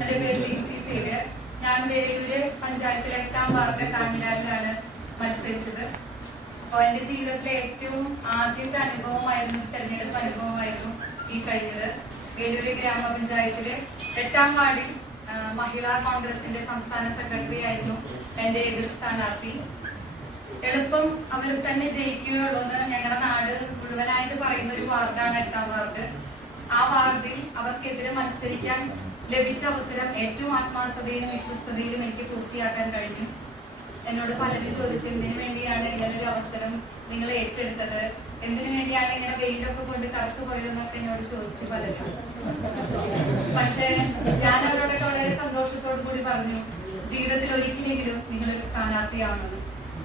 എന്റെ പേര് ലിൻസി സേവ്യർ. ഞാൻ വേലൂര് പഞ്ചായത്തിലെ 8ാം വാർഡ് കാഞ്ഞിരാലിലാണ് മത്സരിച്ചത്. അപ്പോൾ എന്റെ ജീവിതത്തിലെ ഏറ്റവും ആദ്യത്തെ അനുഭവമായിരുന്നു, തെരഞ്ഞെടുപ്പ് അനുഭവമായിരുന്നു ഈ കഴിഞ്ഞത്. വേലൂര് ഗ്രാമപഞ്ചായത്തിലെ 8ാം വാർഡിൽ മഹിളാ കോൺഗ്രസിന്റെ സംസ്ഥാന സെക്രട്ടറി ആയിരുന്നു എന്റെ എതിർ സ്ഥാനാർത്ഥി. എളുപ്പം അവർ തന്നെ ജയിക്കുകയുള്ളൂ എന്ന് ഞങ്ങളുടെ നാട് മുഴുവനായിട്ട് പറയുന്ന ഒരു വാർഡാണ് 8ാം വാർഡ്. ആ വാർഡിൽ അവർക്കെതിരെ മത്സരിക്കാൻ ലഭിച്ച അവസരം ഏറ്റവും ആത്മാർത്ഥതയിലും വിശ്വസ്തതയിലും എനിക്ക് പൂർത്തിയാക്കാൻ കഴിഞ്ഞു. എന്നോട് പലരും ചോദിച്ചു, എന്തിനു വേണ്ടിയാണ് ഇങ്ങനൊരു അവസരം നിങ്ങൾ ഏറ്റെടുത്തത്, എന്തിനു വേണ്ടിയാണ് ഇങ്ങനെ വെയിലൊക്കെ കൊണ്ട് കറുത്തു പോയതെന്നൊക്കെ എന്നോട് ചോദിച്ചു പലരും. പക്ഷെ ഞാൻ അവരോടൊക്കെ വളരെ സന്തോഷത്തോടു കൂടി പറഞ്ഞു, ജീവിതത്തിൽ ഒരിക്കലെങ്കിലും നിങ്ങളൊരു സ്ഥാനാർത്ഥിയാവുന്നത്.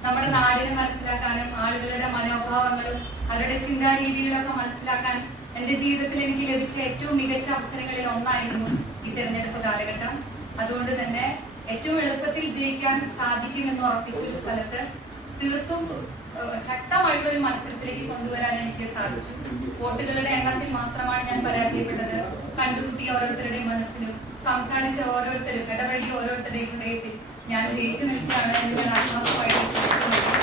നമ്മുടെ നാടിനെ മനസ്സിലാക്കാനും ആളുകളുടെ മനോഭാവങ്ങളും അവരുടെ ചിന്താരീതികളൊക്കെ മനസ്സിലാക്കാൻ എന്റെ ജീവിതത്തിൽ എനിക്ക് ലഭിച്ച ഏറ്റവും മികച്ച അവസരങ്ങളിൽ ഒന്നായിരുന്നു ഈ തെരഞ്ഞെടുപ്പ് കാലഘട്ടം. അതുകൊണ്ട് തന്നെ ഏറ്റവും എളുപ്പത്തിൽ ജയിക്കാൻ സാധിക്കുമെന്ന് ഉറപ്പിച്ച ഒരു സ്ഥലത്ത് തീർത്തും ശക്തമായിട്ടുള്ള ഒരു മത്സരത്തിലേക്ക് കൊണ്ടുവരാൻ എനിക്ക് സാധിച്ചു. വോട്ടുകളുടെ എണ്ണത്തിൽ മാത്രമാണ് ഞാൻ പരാജയപ്പെട്ടത്. കണ്ടുമുട്ടിയ ഓരോരുത്തരുടെയും മനസ്സിലും സംസാരിച്ച ഓരോരുത്തരും ഇടപഴകിയ ഓരോരുത്തരുടെയും ഹൃദയത്തിൽ ഞാൻ ജയിച്ചു നിൽക്കുകയാണ് എന്ന് ഞാൻ ആത്മാർത്ഥമായിട്ട് വിശ്വസിക്കുന്നു.